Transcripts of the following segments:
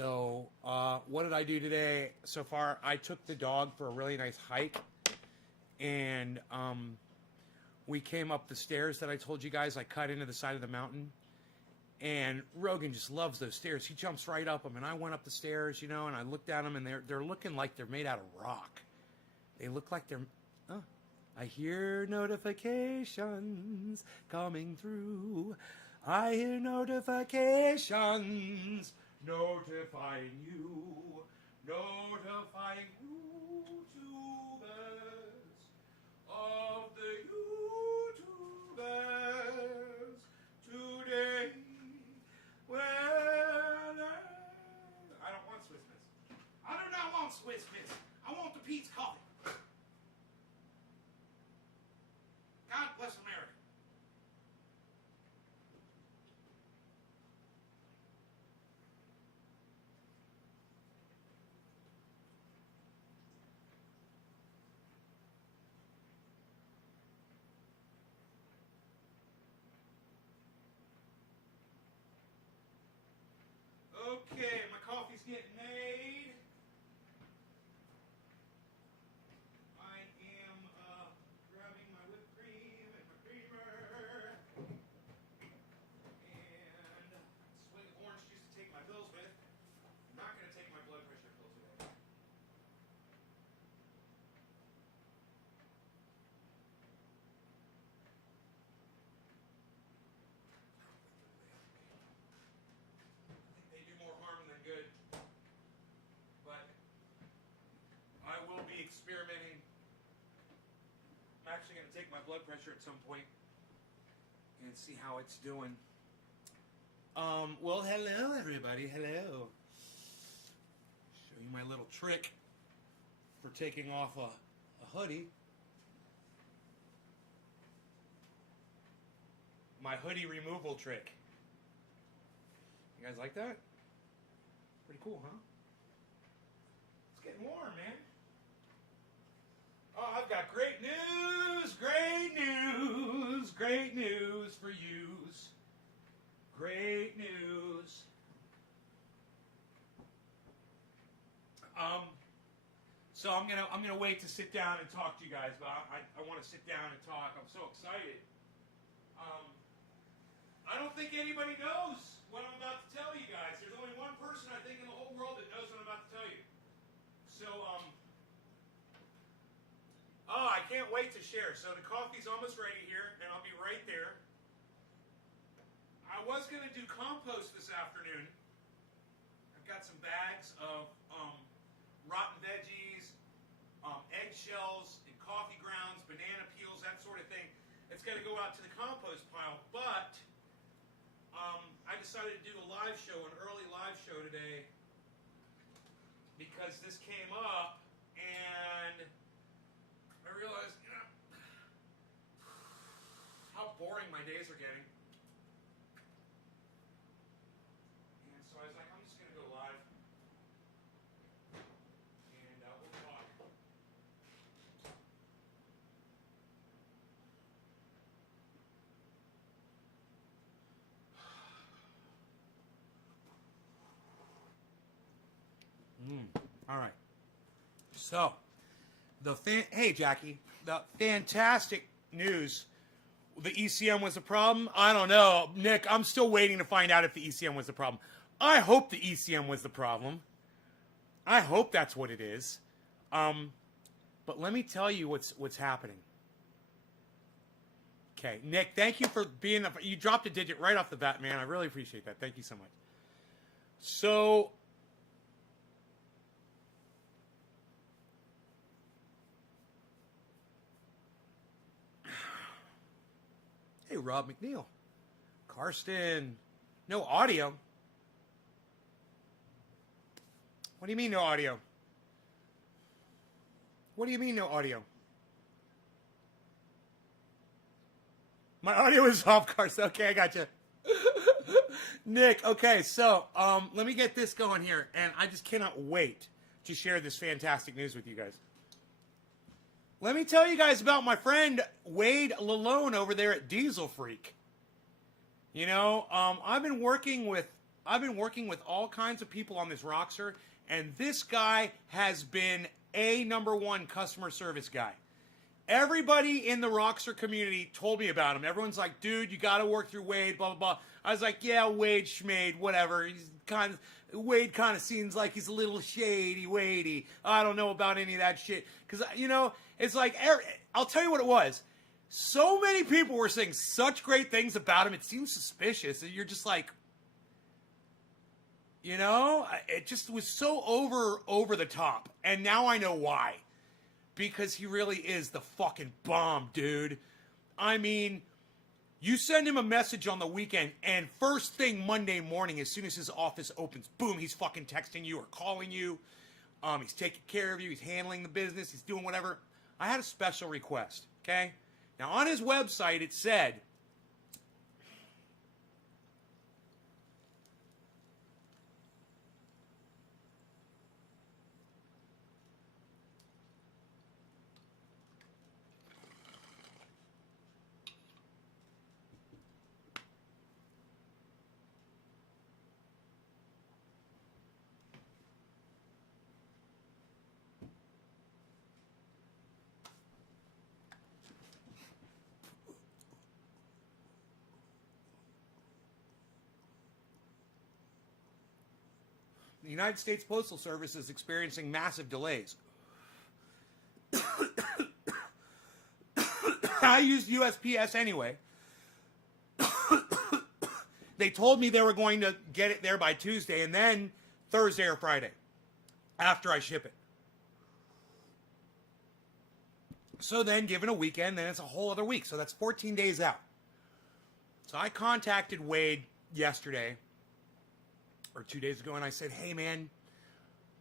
So, what did I do today so far? I took the dog for a really nice hike, and we came up the stairs that I told you guys I cut into the side of the mountain. And Rogan just loves those stairs. He jumps right up them, and I went up the stairs, and I looked at them, and they're looking like they're made out of rock. They look like they're... Oh, I hear notifications coming through. I hear notifications notifying you, notifying YouTubers of the YouTubers today. Well, I don't want Swiss Miss. I do not want Swiss Miss. I want the Pete's coffee. God bless America. Okay, my coffee's getting made. I am grabbing my whipped cream and my creamer. And a swig of orange juice to take my pills with. I'm not going to take my blood pressure pill today. They do more harm than good. But I will be experimenting. I'm actually going to take my blood pressure at some point and see how it's doing. Well, hello, everybody. Hello. Show you my little trick for taking off a hoodie. My hoodie removal trick. You guys like that? Pretty cool, huh? It's getting warm, man. Oh, I've got great news, great news, great news for yous. Great news. So I'm gonna wait to sit down and talk to you guys, but I want to sit down and talk. I'm so excited. I don't think anybody knows what I'm about to tell you guys. There's only one person I think in the whole world that knows what I'm about to tell you. So oh, I can't wait to share. So the coffee's almost ready here, and I'll be right there. I was going to do compost this afternoon. I've got some bags of rotten veggies, eggshells, and coffee grounds, banana peels, that sort of thing. It's going to go out to the compost pile. But I decided to do a live show, an early live show today, because this came up, and I realized, how boring my days are getting. And so I was like, I'm just going to go live. And we'll talk. All right. So, hey, Jackie, the fantastic news. The ECM was the problem? I don't know. Nick, I'm still waiting to find out if the ECM was the problem. I hope the ECM was the problem. I hope that's what it is. But let me tell you what's happening. Okay, Nick, thank you for being... You dropped a digit right off the bat, man. I really appreciate that. Thank you so much. So... Hey, Rob McNeil. Karsten. No audio. What do you mean no audio? What do you mean no audio? My audio is off, Karsten. Okay, I got you. Nick, okay, so let me get this going here. And I just cannot wait to share this fantastic news with you guys. Let me tell you guys about my friend Wade Lalone over there at Diesel Freak. You know, I've been working with I've been working with all kinds of people on this Roxor, and this guy has been a number one customer service guy. Everybody in the Roxor community told me about him. Everyone's like, dude, you got to work through Wade, blah, blah, blah. I was like, yeah, Wade Schmade, whatever. Wade kind of seems like he's a little shady, Wadey. I don't know about any of that shit. Because, it's like, I'll tell you what it was. So many people were saying such great things about him. It seems suspicious. And you're just like, it just was so over the top. And now I know why. Because he really is the fucking bomb, dude. I mean, you send him a message on the weekend, and first thing Monday morning, as soon as his office opens, boom, he's fucking texting you or calling you. He's taking care of you. He's handling the business. He's doing whatever. I had a special request, okay? Now, on his website, it said, the United States Postal Service is experiencing massive delays. I used USPS anyway. They told me they were going to get it there by Tuesday and then Thursday or Friday after I ship it. So then, given a weekend, then it's a whole other week. So that's 14 days out. So I contacted Wade yesterday or 2 days ago, and I said, hey, man,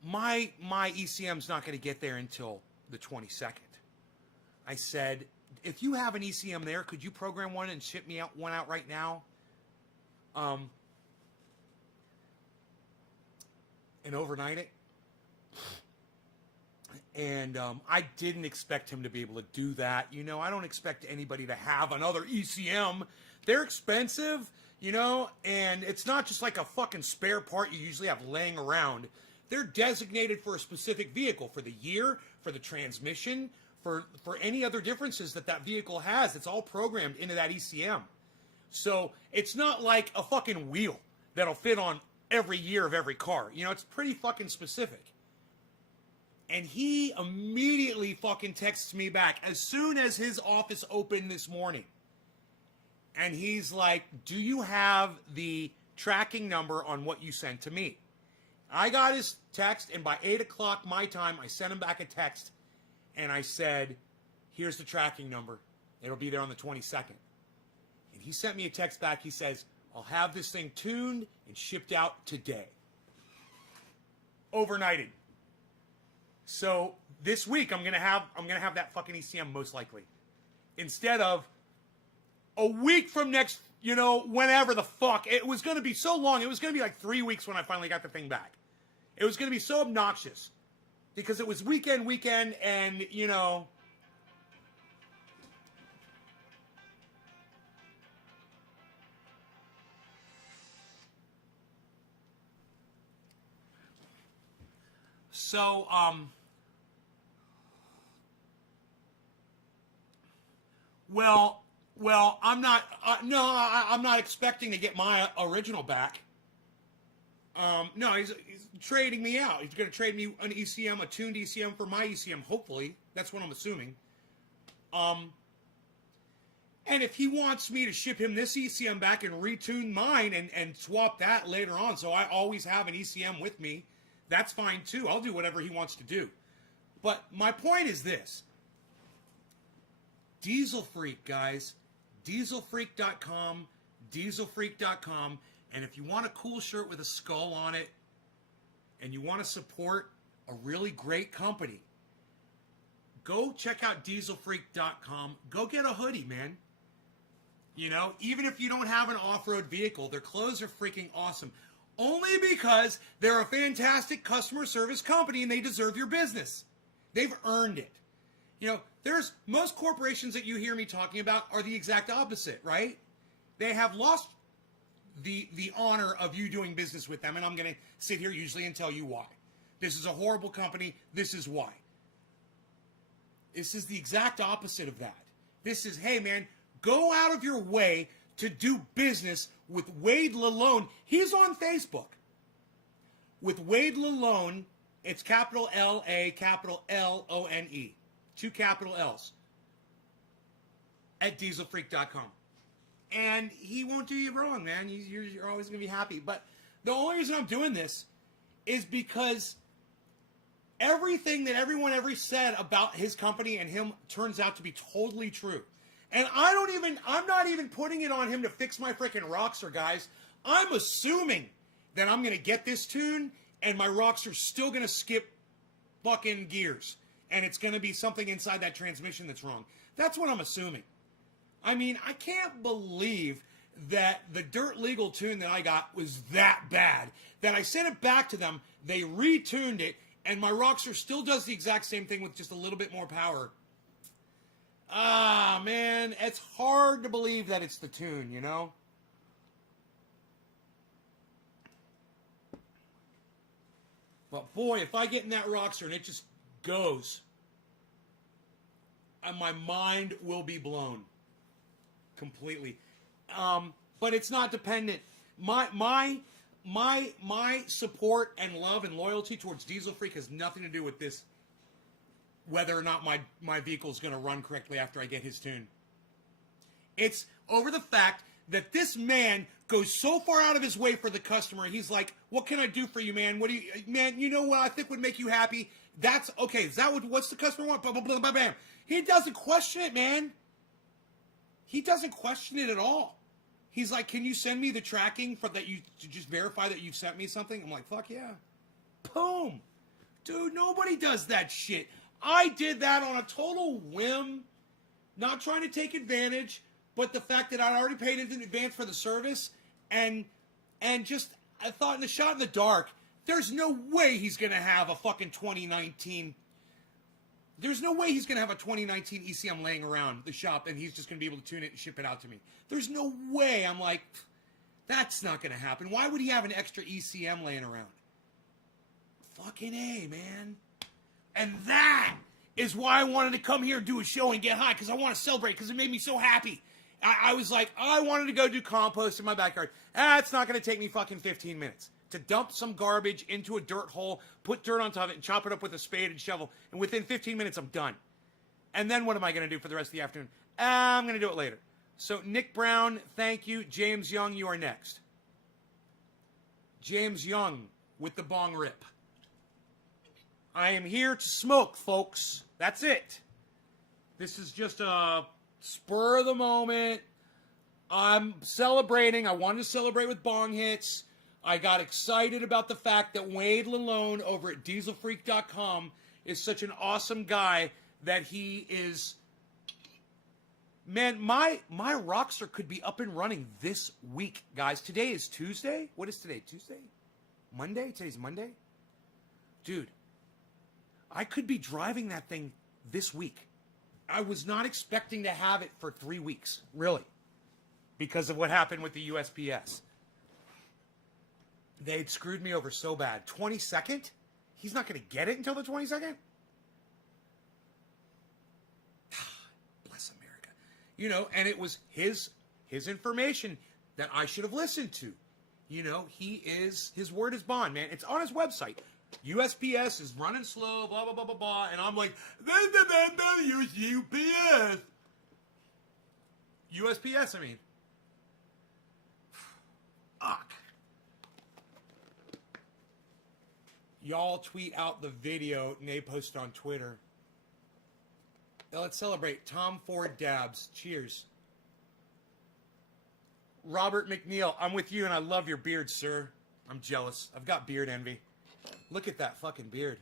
my ECM's not going to get there until the 22nd. I said, if you have an ECM there, could you program one and ship me one out right now? And overnight it. And I didn't expect him to be able to do that. I don't expect anybody to have another ECM. They're expensive. And it's not just like a fucking spare part you usually have laying around. They're designated for a specific vehicle, for the year, for the transmission, for any other differences that vehicle has. It's all programmed into that ECM. So it's not like a fucking wheel that'll fit on every year of every car. It's pretty fucking specific. And he immediately fucking texts me back as soon as his office opened this morning. And he's like, do you have the tracking number on what you sent to me? I got his text, and by 8 o'clock my time, I sent him back a text, and I said, here's the tracking number. It'll be there on the 22nd. And he sent me a text back. He says, I'll have this thing tuned and shipped out today. Overnighted. So this week I'm gonna have that fucking ECM most likely. Instead of a week from next, whenever the fuck. It was going to be so long. It was going to be like 3 weeks when I finally got the thing back. It was going to be so obnoxious. Because it was weekend, and, So, Well, I'm not. I'm not expecting to get my original back. No, he's trading me out. He's going to trade me an ECM, a tuned ECM for my ECM. Hopefully, that's what I'm assuming. And if he wants me to ship him this ECM back and retune mine and swap that later on, so I always have an ECM with me, that's fine too. I'll do whatever he wants to do. But my point is this: Diesel Freak, guys. Dieselfreak.com, dieselfreak.com, and if you want a cool shirt with a skull on it, and you want to support a really great company, go check out dieselfreak.com. Go get a hoodie, man. Even if you don't have an off-road vehicle, their clothes are freaking awesome. Only because they're a fantastic customer service company and they deserve your business. They've earned it. There's most corporations that you hear me talking about are the exact opposite, right? They have lost the honor of you doing business with them, and I'm going to sit here usually and tell you why. This is a horrible company. This is why. This is the exact opposite of that. This is, hey, man, go out of your way to do business with Wade Lalone. He's on Facebook. With Wade Lalone, it's capital L-A, capital L-O-N-E. 2 capital L's. At dieselfreak.com. And he won't do you wrong, man. You're always going to be happy. But the only reason I'm doing this is because everything that everyone ever said about his company and him turns out to be totally true. And I'm not even putting it on him to fix my freaking Roxor, guys. I'm assuming that I'm going to get this tune and my Roxor's still going to skip fucking gears. And it's going to be something inside that transmission that's wrong. That's what I'm assuming. I mean, I can't believe that the dirt legal tune that I got was that bad. That I sent it back to them, they retuned it, and my Roxor still does the exact same thing with just a little bit more power. Ah, man, it's hard to believe that it's the tune, you know? But boy, if I get in that Roxor and it just goes, my mind will be blown completely. But it's not dependent. My support and love and loyalty towards Diesel Freak has nothing to do with this, whether or not my vehicle is going to run correctly after I get his tune. It's over the fact that this man goes so far out of his way for the customer. He's like, what can I do for you, man? Man, you know what I think would make you happy? That's okay. Is that what's the customer want? Blah, blah, blah, blah, bam. He doesn't question it, man. He doesn't question it at all. He's like, can you send me the tracking to just verify that you've sent me something? I'm like, fuck yeah. Boom. Dude, nobody does that shit. I did that on a total whim, not trying to take advantage, but the fact that I'd already paid in advance for the service, and just, I thought in the shot in the dark, there's no way he's going to have a fucking 2019. There's no way he's going to have a 2019 ECM laying around the shop and he's just going to be able to tune it and ship it out to me. There's no way. I'm like, that's not going to happen. Why would he have an extra ECM laying around? Fucking A, man. And that is why I wanted to come here and do a show and get high, because I want to celebrate, because it made me so happy. I was like, I wanted to go do compost in my backyard. It's not going to take me fucking 15 minutes to dump some garbage into a dirt hole, put dirt on top of it, and chop it up with a spade and shovel. And within 15 minutes, I'm done. And then what am I going to do for the rest of the afternoon? I'm going to do it later. So Nick Brown, thank you. James Young, you are next. James Young with the bong rip. I am here to smoke, folks. That's it. This is just a spur of the moment. I'm celebrating. I wanted to celebrate with bong hits. I got excited about the fact that Wade Lalone over at dieselfreak.com is such an awesome guy that he is... Man, my Roxor could be up and running this week, guys. Today is Tuesday. What is today? Tuesday? Monday? Today's Monday? Dude, I could be driving that thing this week. I was not expecting to have it for 3 weeks, really, because of what happened with the USPS. They'd screwed me over so bad. 22nd? He's not going to get it until the 22nd? Bless America. You know, and it was his information that I should have listened to. You know, his word is bond, man. It's on his website. USPS is running slow, blah, blah, blah, blah, blah. And I'm like, UPS. USPS, I mean. Fuck. Y'all tweet out the video Nay posted on Twitter. Now let's celebrate. Tom Ford dabs. Cheers. Robert McNeil, I'm with you and I love your beard, sir. I'm jealous. I've got beard envy. Look at that fucking beard.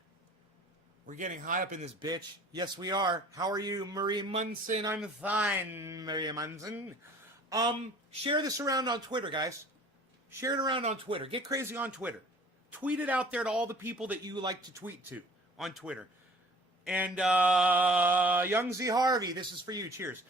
We're getting high up in this bitch. Yes, we are. How are you, Marie Munson? I'm fine, Marie Munson. Share this around on Twitter, guys. Share it around on Twitter. Get crazy on Twitter. Tweet it out there to all the people that you like to tweet to on Twitter. And Young Z Harvey, this is for you. Cheers.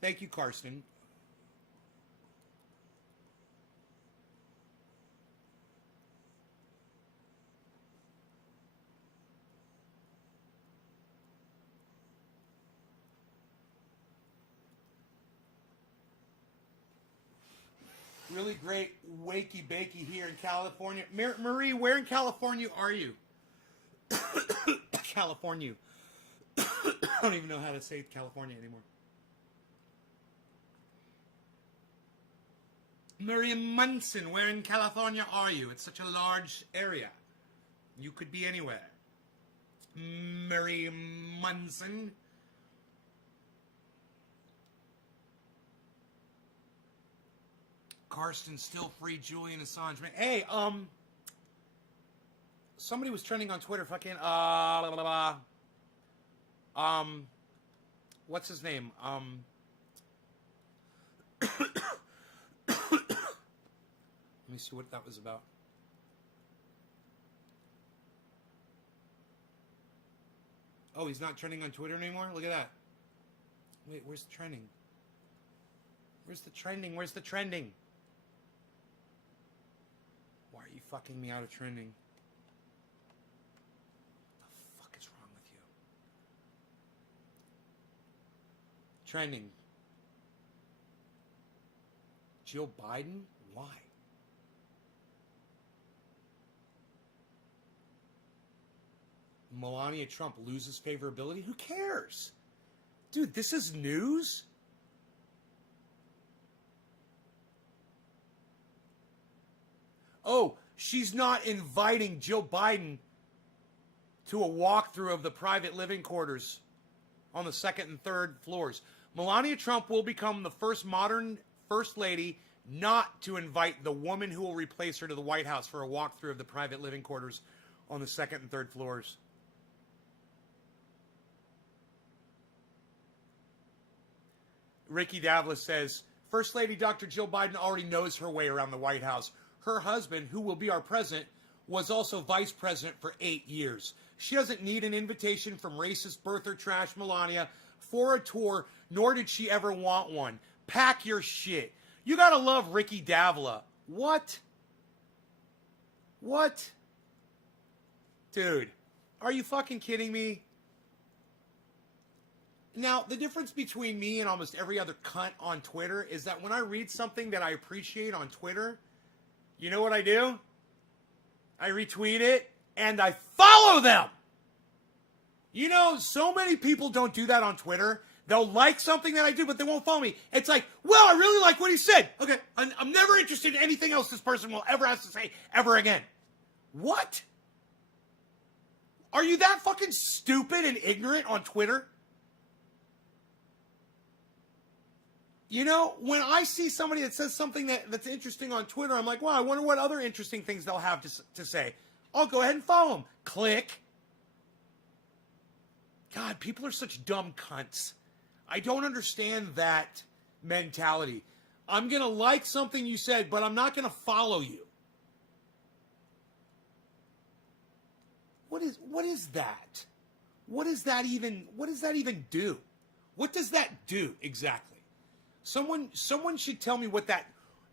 Thank you, Karsten. Really great wakey bakey here in California. Marie, where in California are you? California. I don't even know how to say California anymore. Miriam Munson, where in California are you? It's such a large area. You could be anywhere. Miriam Munson. Karsten still free Julian Assange. Hey, somebody was trending on Twitter. Fucking blah, blah, blah. What's his name? Let me see what that was about. Oh, he's not trending on Twitter anymore? Look at that. Wait, where's the trending? Where's the trending? Where's the trending? Why are you fucking me out of trending? What the fuck is wrong with you? Trending. Jill Biden? Why? Melania Trump loses favorability? Who cares? Dude, this is news? Oh, she's not inviting Jill Biden to a walkthrough of the private living quarters on the second and third floors. Melania Trump will become the first modern first lady not to invite the woman who will replace her to the White House for a walkthrough of the private living quarters on the second and third floors. Ricky Davlis says, First Lady Dr. Jill Biden already knows her way around the White House. Her husband, who will be our president, was also vice president for 8 years. She doesn't need an invitation from racist birther trash Melania for a tour, nor did she ever want one. Pack your shit. You gotta love Ricky Davila. What? What? Dude, are you fucking kidding me? Now, the difference between me and almost every other cunt on Twitter is that when I read something that I appreciate on Twitter, you know what I do? I retweet it and I follow them. You know, so many people don't do that on Twitter. They'll like something that I do, but they won't follow me. It's like, well, I really like what he said. Okay, I'm never interested in anything else this person will ever have to say ever again. What? Are you that fucking stupid and ignorant on Twitter? You know, when I see somebody that says something that's interesting on Twitter, I'm like, wow, I wonder what other interesting things they'll have to say. I'll go ahead and follow them. Click. God, people are such dumb cunts. I don't understand that mentality. I'm going to like something you said, but I'm not going to follow you. What is that? What does that even do? What does that do exactly? Someone should tell me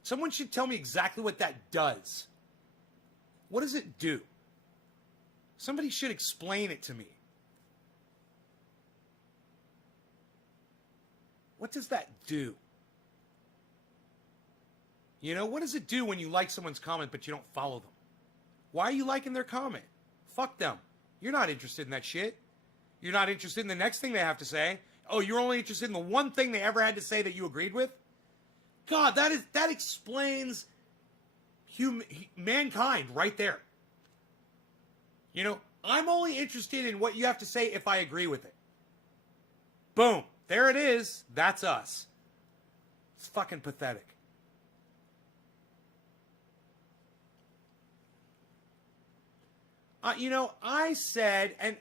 someone should tell me exactly what that does. What does it do? Somebody should explain it to me. What does that do? You know, what does it do when you like someone's comment but you don't follow them? Why are you liking their comment? Fuck them. You're not interested in that shit. You're not interested in the next thing they have to say. Oh, you're only interested in the one thing they ever had to say that you agreed with? God, that explains mankind right there. You know, I'm only interested in what you have to say if I agree with it. Boom. There it is. That's us. It's fucking pathetic. You know, I said, and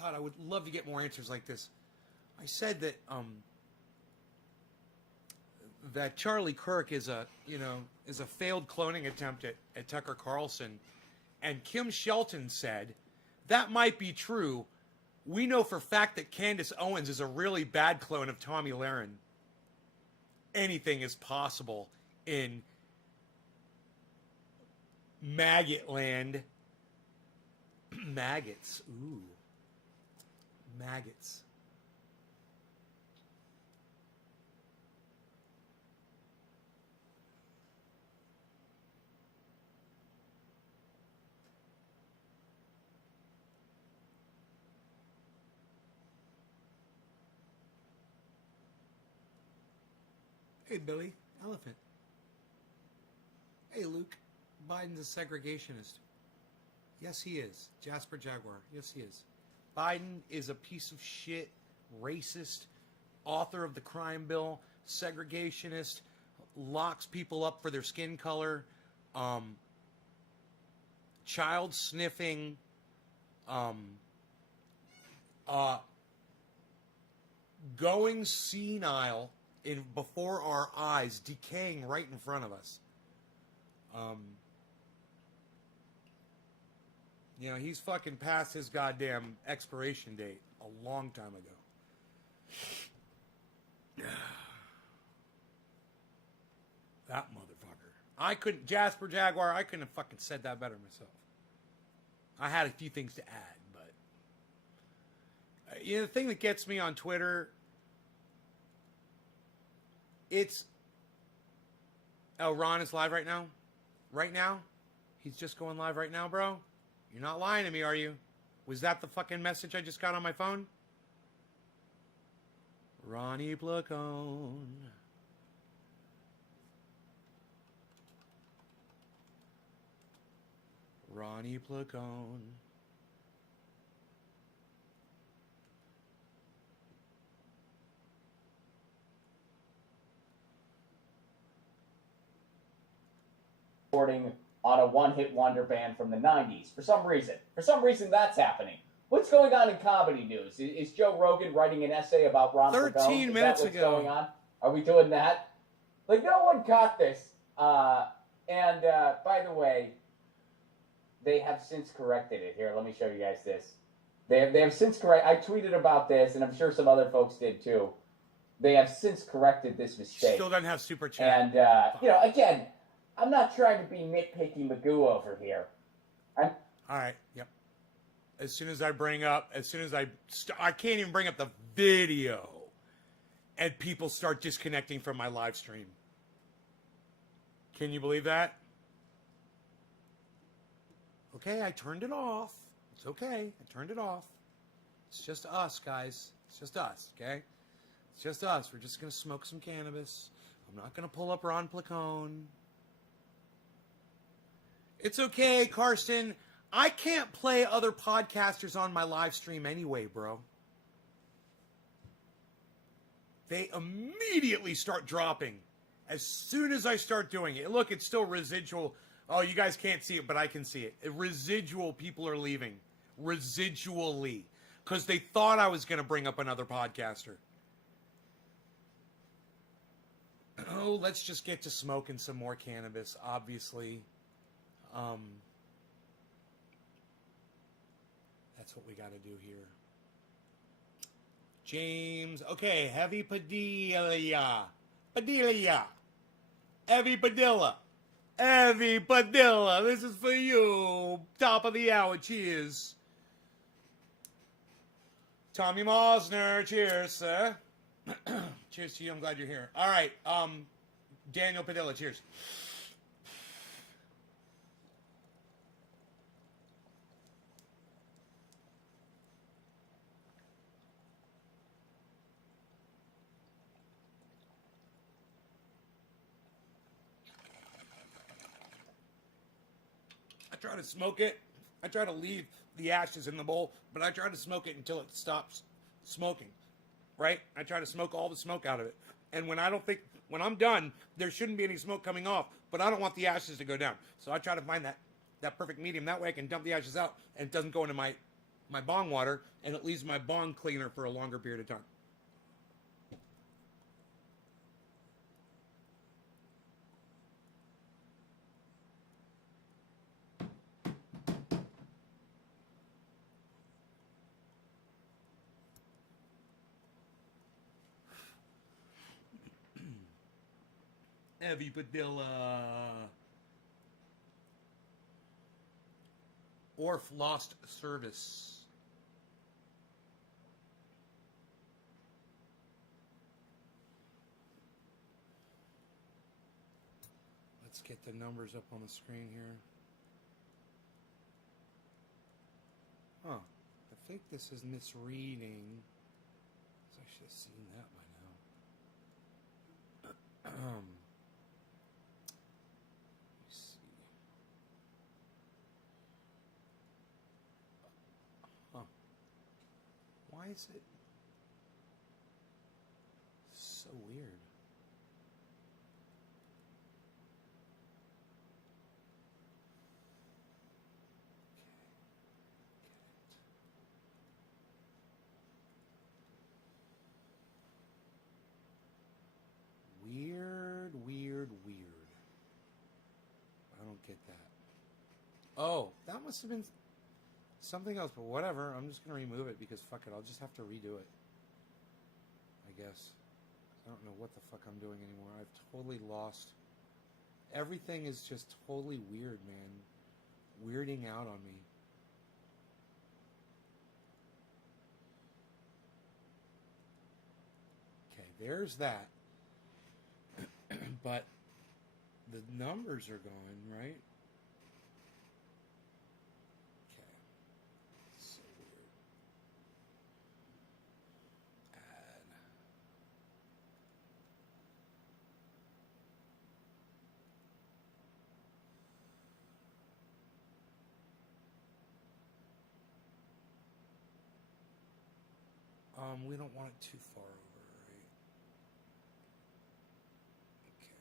God, I would love to get more answers like this. I said that that Charlie Kirk is a failed cloning attempt at Tucker Carlson, and Kim Shelton said that might be true. We know for a fact that Candace Owens is a really bad clone of Tommy Lahren. anything is possible in maggot land. Maggots. Ooh. Maggots. Hey, Billy. Elephant. Hey, Luke. Biden's a segregationist. Yes, he is. Jasper Jaguar. Yes, he is. Biden is a piece of shit, racist, author of the crime bill, segregationist, locks people up for their skin color, child sniffing, going senile before our eyes, decaying right in front of us. You know, he's fucking past his goddamn expiration date a long time ago. That motherfucker. Jasper Jaguar, I couldn't have fucking said that better myself. I had a few things to add, but you know, the thing that gets me on Twitter, Ron is live right now? Right now? He's just going live right now, bro? You're not lying to me, are you? Was that the fucking message I just got on my phone? Ronnie Placone. Ronnie Placone. Recording on a one-hit wonder band from the 90s. For some reason that's happening. What's going on in comedy news? Is Joe Rogan writing an essay about Ron 13 Pagone? minutes Is that what's ago. going on? Are we doing that? Like, no one caught this. And by the way, they have since corrected it. Here, let me show you guys this. They have since corrected. I tweeted about this, and I'm sure some other folks did too. They have since corrected this mistake. Still doesn't have super chat. And, you know, again, I'm not trying to be nitpicky Magoo over here. All right, yep. As soon as I can't even bring up the video, and people start disconnecting from my live stream. Can you believe that? Okay, I turned it off. It's okay, I turned it off. It's just us, guys. It's just us, okay? It's just us. We're just going to smoke some cannabis. I'm not going to pull up Ron Placone. It's okay, Karsten. I can't play other podcasters on my live stream anyway, bro. They immediately start dropping as soon as I start doing it. Look, it's still residual. Oh, you guys can't see it, but I can see it. Residual people are leaving. Residually. Because they thought I was going to bring up another podcaster. Oh, let's just get to smoking some more cannabis, obviously. That's what we got to do here. James, okay, Heavy Padilla. Heavy Padilla. Heavy Padilla, this is for you. Top of the hour, cheers. Tommy Mosner, cheers, sir. Cheers to you, I'm glad you're here. All right, Daniel Padilla, cheers. I try to smoke it. I try to leave the ashes in the bowl, but I try to smoke it until it stops smoking, right? I try to smoke all the smoke out of it. And when I'm done, there shouldn't be any smoke coming off, but I don't want the ashes to go down. So I try to find that perfect medium. That way I can dump the ashes out and it doesn't go into my bong water, and it leaves my bong cleaner for a longer period of time. Heavy Padilla. Orf lost service. Let's get the numbers up on the screen here. Huh. I think this is misreading. I should have seen that by now. Let me see. Huh. Why is it so weird? Weird. I don't get that. Oh, that must have been something else, but whatever. I'm just going to remove it because fuck it. I'll just have to redo it. I guess. I don't know what the fuck I'm doing anymore. I've totally lost. Everything is just totally weird, man. Weirding out on me. Okay, there's that. But the numbers are going, right? Okay. So weird. Add. We don't want it too far over, right? Okay.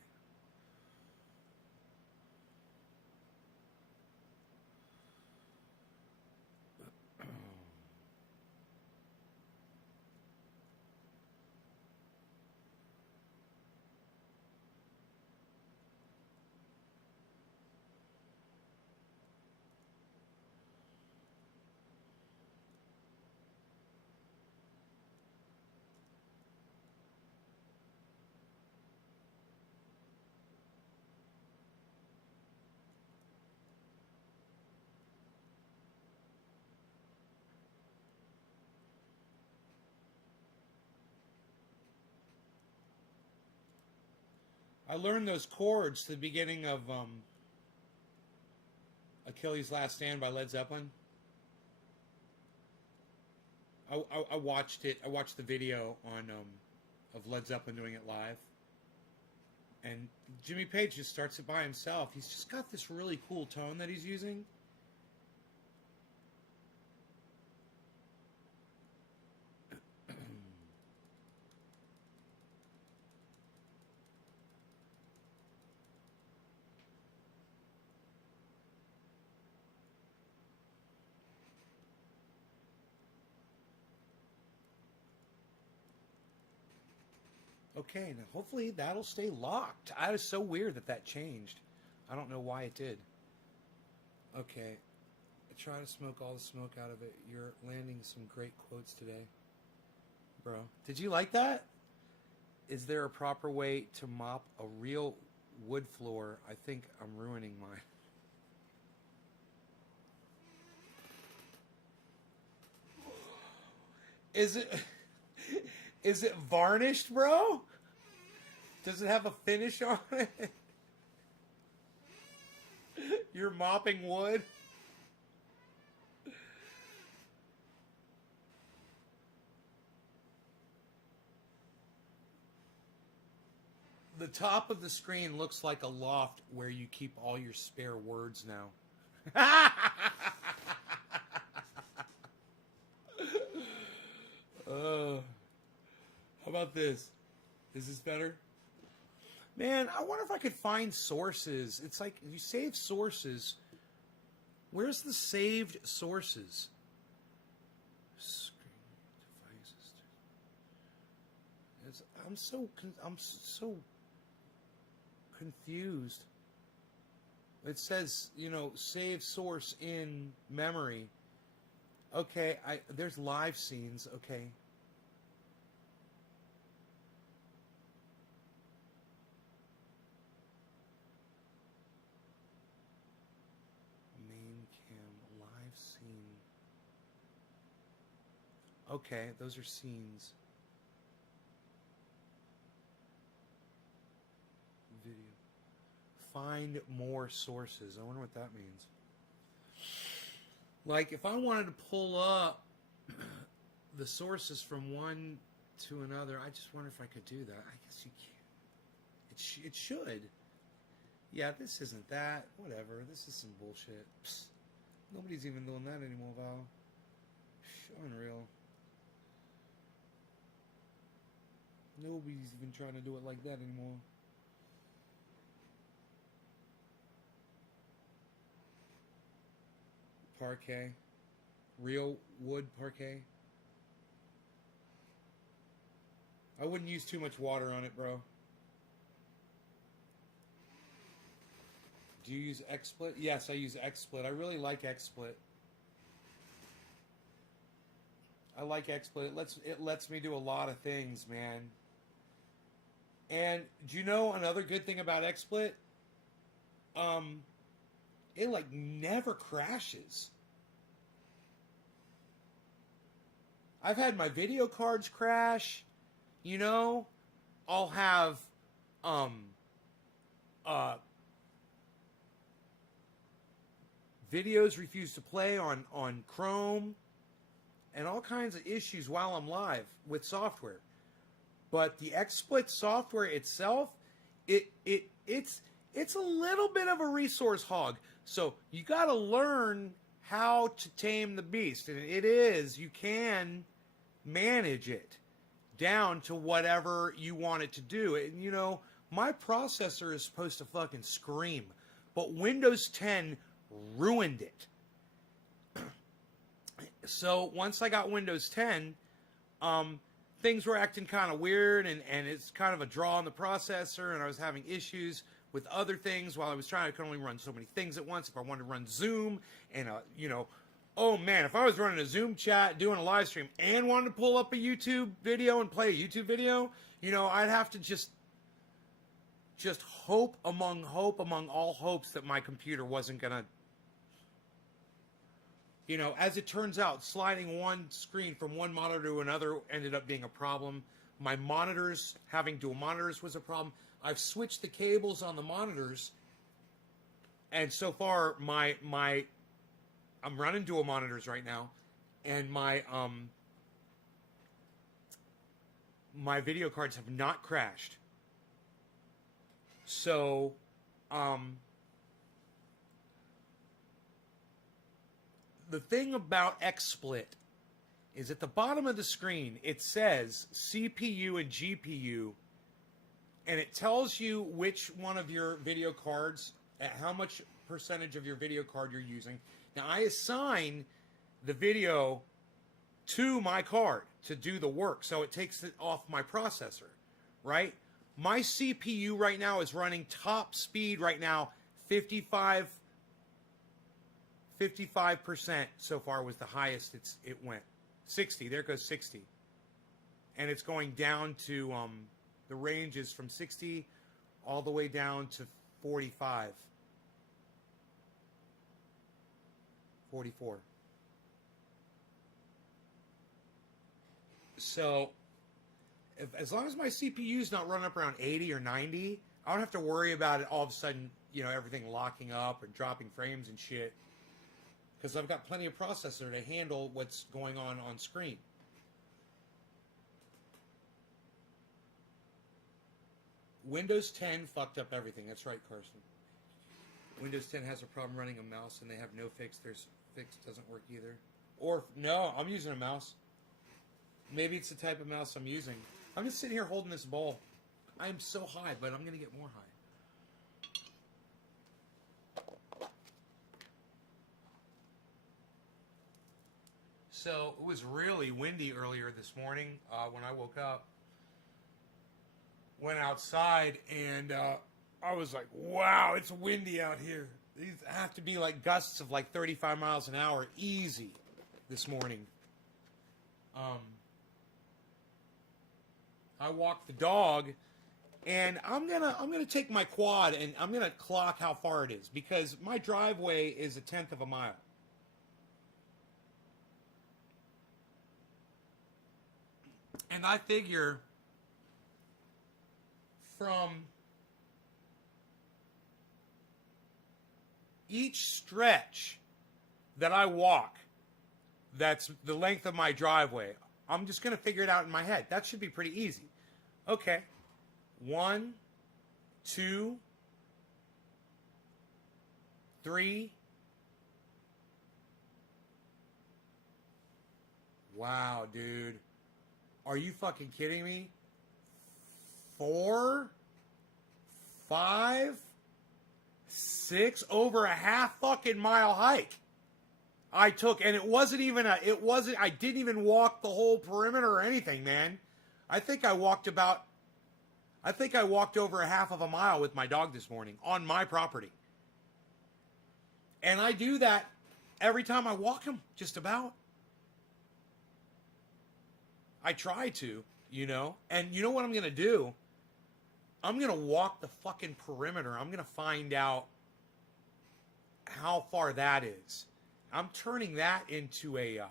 I learned those chords to the beginning of Achilles' Last Stand by Led Zeppelin. I watched it. I watched the video on of Led Zeppelin doing it live, and Jimmy Page just starts it by himself. He's just got this really cool tone that he's using. Okay, now hopefully that'll stay locked. I was so weird that changed. I don't know why it did. Okay. I try to smoke all the smoke out of it. You're landing some great quotes today. Bro, did you like that? Is there a proper way to mop a real wood floor? I think I'm ruining mine. Is it varnished, bro? Does it have a finish on it? You're mopping wood? The top of the screen looks like a loft where you keep all your spare words now. How about this? Is this better? Man, I wonder if I could find sources. It's like you save sources. Where's the saved sources? Screen devices. I'm so confused. It says, save source in memory. Okay, there's live scenes. Okay. Okay, those are scenes. Video. Find more sources. I wonder what that means. Like, if I wanted to pull up the sources from one to another, I just wonder if I could do that. I guess you can't. It should. Yeah, this isn't that. Whatever. This is some bullshit. Psst. Nobody's even doing that anymore, Val. Unreal. Nobody's even trying to do it like that anymore. Parquet. Real wood parquet. I wouldn't use too much water on it, bro. Do you use XSplit? Yes, I use XSplit. I really like XSplit. I like XSplit. It lets me do a lot of things, man. And do you know another good thing about XSplit? It like never crashes. I've had my video cards crash. You know, I'll have videos refuse to play on Chrome and all kinds of issues while I'm live with software. But the XSplit software itself, it's a little bit of a resource hog. So you got to learn how to tame the beast. And you can manage it down to whatever you want it to do. And, you know, my processor is supposed to fucking scream. But Windows 10 ruined it. So once I got Windows 10, things were acting kind of weird, and it's kind of a draw on the processor, and I was having issues with other things while I was trying. I could only run so many things at once. If I wanted to run Zoom and, oh man, if I was running a Zoom chat, doing a live stream, and wanted to pull up a YouTube video and play a YouTube video, I'd have to just hope among all hopes that my computer wasn't going to, as it turns out, sliding one screen from one monitor to another ended up being a problem. My monitors, having dual monitors was a problem. I've switched the cables on the monitors, and so far I'm running dual monitors right now, and my video cards have not crashed. So, the thing about XSplit is at the bottom of the screen, it says CPU and GPU, and it tells you which one of your video cards, how much percentage of your video card you're using. Now, I assign the video to my card to do the work, so it takes it off my processor, right? My CPU right now is running top speed right now, 55% so far was the highest it went. 60, there goes 60. And it's going down to, the range is from 60 all the way down to 45. 44. So, as long as my CPU's not running up around 80 or 90, I don't have to worry about it all of a sudden, everything locking up and dropping frames and shit. Because I've got plenty of processor to handle what's going on screen. Windows 10 fucked up everything. That's right, Carson. Windows 10 has a problem running a mouse, and they have no fix. Their fix doesn't work either. Or, no, I'm using a mouse. Maybe it's the type of mouse I'm using. I'm just sitting here holding this bowl. I'm so high, but I'm going to get more high. So, it was really windy earlier this morning when I woke up. Went outside, and I was like, wow, it's windy out here. These have to be like gusts of like 35 miles an hour easy this morning. I walked the dog, and I'm gonna take my quad and I'm gonna clock how far it is, because my driveway is 1/10 of a mile. And I figure from each stretch that I walk, that's the length of my driveway, I'm just going to figure it out in my head. That should be pretty easy. Okay. 1, 2, 3. Wow, dude. Are you fucking kidding me? 4, 5, 6, over a half fucking mile hike I took, and I didn't even walk the whole perimeter or anything, man. I think I walked over a half of a mile with my dog this morning on my property. And I do that every time I walk him, just about. I try to, And you know what I'm going to do? I'm going to walk the fucking perimeter. I'm going to find out how far that is. I'm turning that into a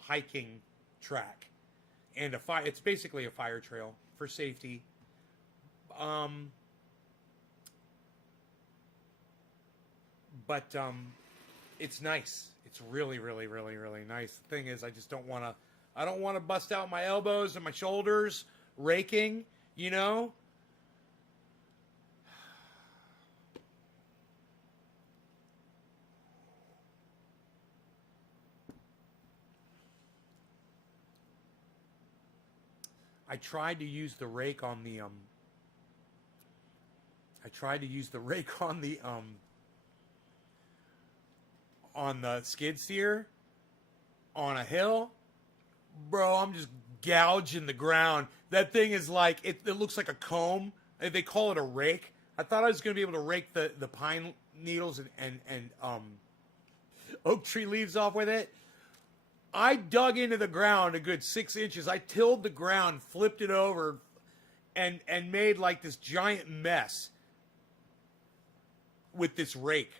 hiking track and it's basically a fire trail for safety. But it's nice. It's really, really, really, really nice. The thing is, I don't want to bust out my elbows and my shoulders raking, I tried to use the rake on the on the skid steer on a hill. Bro, I'm just gouging the ground. That thing is like, it looks like a comb. They call it a rake. I thought I was going to be able to rake the pine needles and oak tree leaves off with it. I dug into the ground a good 6 inches. I tilled the ground, flipped it over, and made like this giant mess with this rake.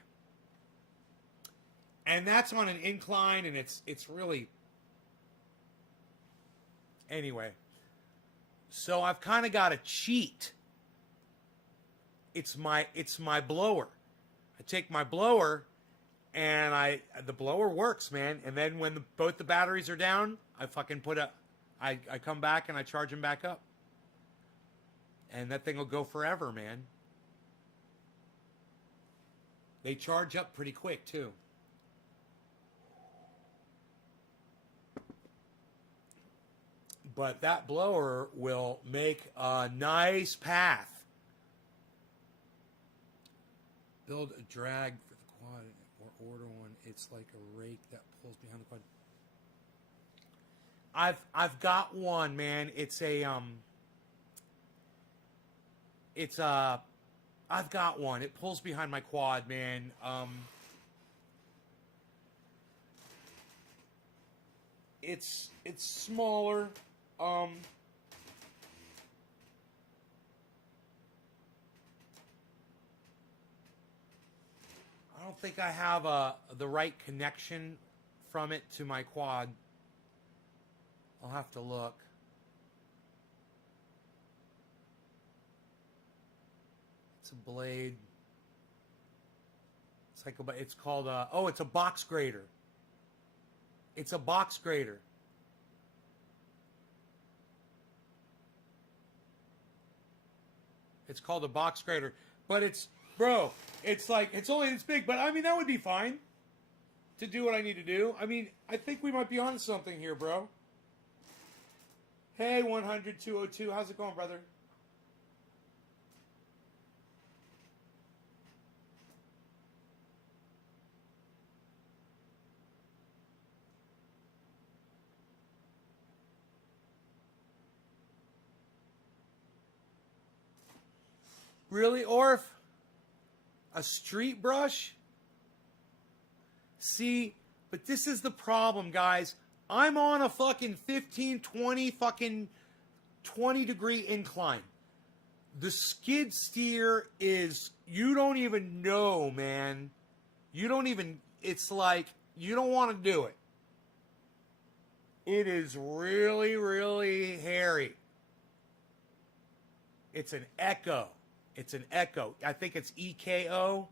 And that's on an incline, and it's really... Anyway, so I've kind of got to cheat. It's my blower. I take my blower, and the blower works, man. And then when both the batteries are down, I fucking I come back and I charge them back up. And that thing will go forever, man. They charge up pretty quick, too. But that blower will make a nice path. Build a drag for the quad or order one. It's like a rake that pulls behind the quad. I've got one, man. I've got one. It pulls behind my quad, man. It's smaller. I don't think I have the right connection from it to my quad. I'll have to look. It's a blade. It's called it's a box grader. It's a box grader. It's called a box grader. But it's only this big. But I mean, that would be fine to do what I need to do. I mean, I think we might be on something here, bro. Hey, 100-202. How's it going, brother? Really, Orf? A street brush? See, but this is the problem, guys. I'm on a fucking 15, 20 fucking 20 degree incline. The skid steer is, you don't even know, man. It's like, you don't want to do it. It is really, really hairy. It's an Echo. It's an Echo. I think it's EKO.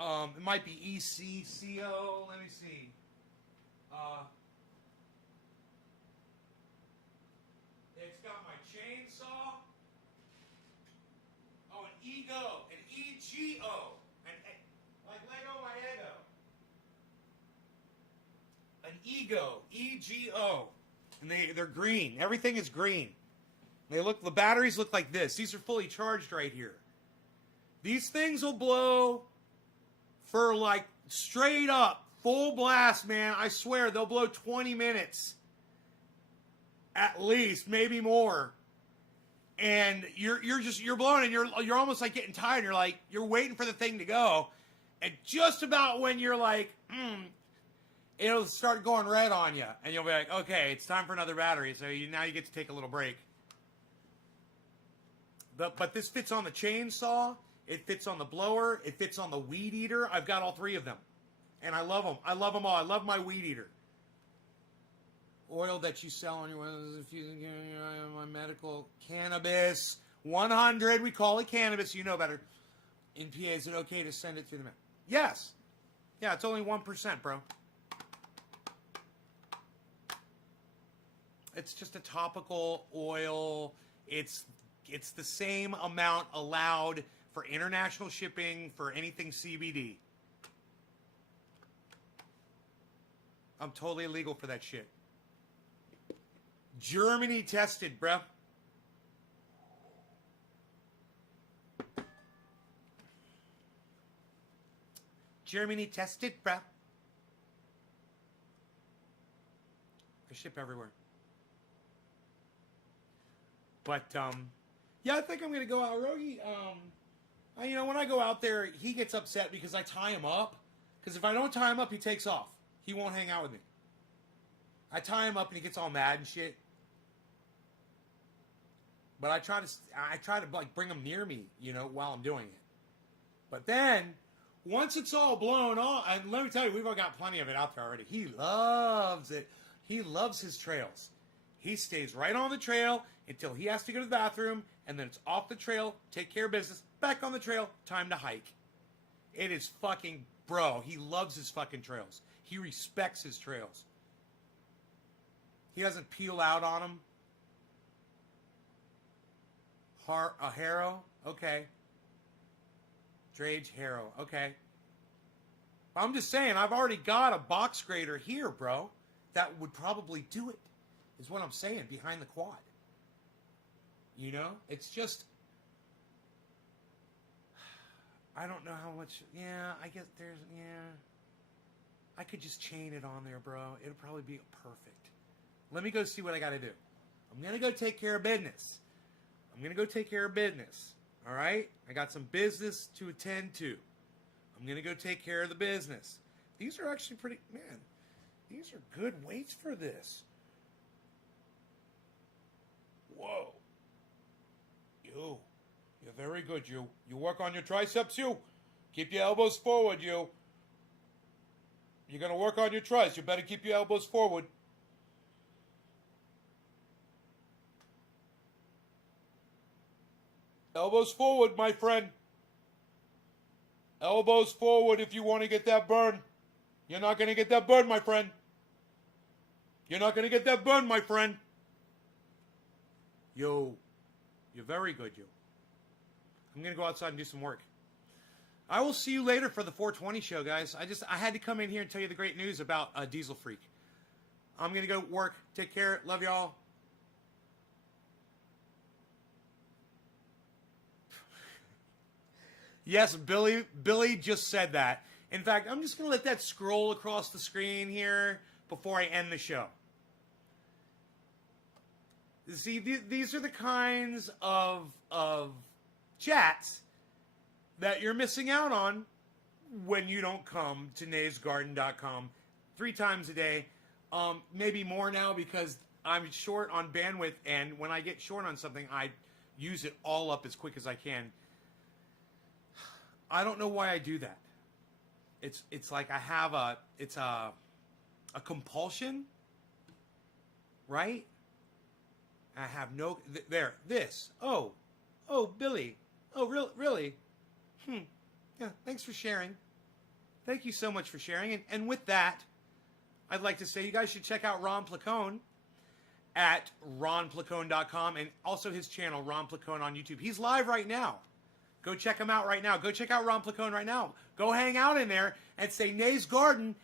It might be ECCO. Let me see. It's got my chainsaw. Oh, an Ego. An EGO. Like Lego my Ego. An Ego. EGO. And they're green. Everything is green. The batteries look like this. These are fully charged right here. These things will blow for like straight up full blast, man. I swear they'll blow 20 minutes at least, maybe more. And you're blowing, and you're almost like getting tired. You're waiting for the thing to go, and just about when you're like, it'll start going red on you, and you'll be like, okay, it's time for another battery. So now you get to take a little break. But this fits on the chainsaw. It fits on the blower. It fits on the weed eater. I've got all three of them. And I love them. I love them all. I love my weed eater. Oil that you sell on your my medical cannabis. 100. We call it cannabis. You know better. In PA, is it okay to send it through the mail? Yes. Yeah, it's only 1%, bro. It's just a topical oil. It's the same amount allowed for international shipping for anything CBD. I'm totally illegal for that shit. Germany tested, bruh. Germany tested, bruh. They ship everywhere. But, yeah, I think I'm going to go out. Rogi, when I go out there, he gets upset because I tie him up. Because if I don't tie him up, he takes off. He won't hang out with me. I tie him up and he gets all mad and shit. But I try to like bring him near me, while I'm doing it. But then, once it's all blown off, and let me tell you, we've all got plenty of it out there already. He loves it. He loves his trails. He stays right on the trail until he has to go to the bathroom, and then it's off the trail, take care of business, back on the trail, time to hike. It is fucking, bro, he loves his fucking trails. He respects his trails. He doesn't peel out on them. A harrow? Okay. Drage harrow. Okay. I'm just saying, I've already got a box grader here, bro. That would probably do it, is what I'm saying, behind the quad. It's just, I don't know how much, I guess I could just chain it on there, bro. It'll probably be perfect. Let me go see what I got to do. I'm going to go take care of business. All right? I got some business to attend to. I'm going to go take care of the business. These are actually pretty, man, these are good weights for this. Whoa. You. You're very good, you. You work on your triceps, you. Keep your elbows forward, you. You're going to work on your triceps. You better keep your elbows forward. Elbows forward, my friend. Elbows forward if you want to get that burn. You're not going to get that burn, my friend. You're not going to get that burn, my friend. Yo. You're very good, you. I'm going to go outside and do some work. I will see you later for the 420 show, guys. I had to come in here and tell you the great news about Diesel Freak. I'm going to go work. Take care. Love y'all. Yes, Billy just said that. In fact, I'm just going to let that scroll across the screen here before I end the show. See, these are the kinds of chats that you're missing out on when you don't come to naysgarden.com 3 times a day. Maybe more now because I'm short on bandwidth, and when I get short on something, I use it all up as quick as I can. I don't know why I do that. it's like I have a compulsion, right? I have no there this. Oh, Billy. Oh, really? Yeah. Thanks for sharing. Thank you so much for sharing. And with that, I'd like to say you guys should check out Ron Placone at ronplacone.com and also his channel, Ron Placone on YouTube. He's live right now. Go check him out right now. Go check out Ron Placone right now. Go hang out in there and say Nay's Garden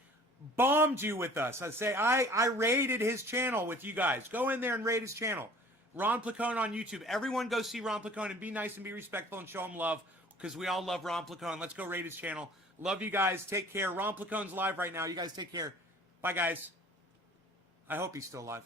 bombed you with us. I say I raided his channel with you guys. Go in there and raid his channel. Ron Placone on YouTube. Everyone go see Ron Placone and be nice and be respectful and show him love because we all love Ron Placone. Let's go raid his channel. Love you guys. Take care. Ron Placone's live right now. You guys take care. Bye, guys. I hope he's still alive.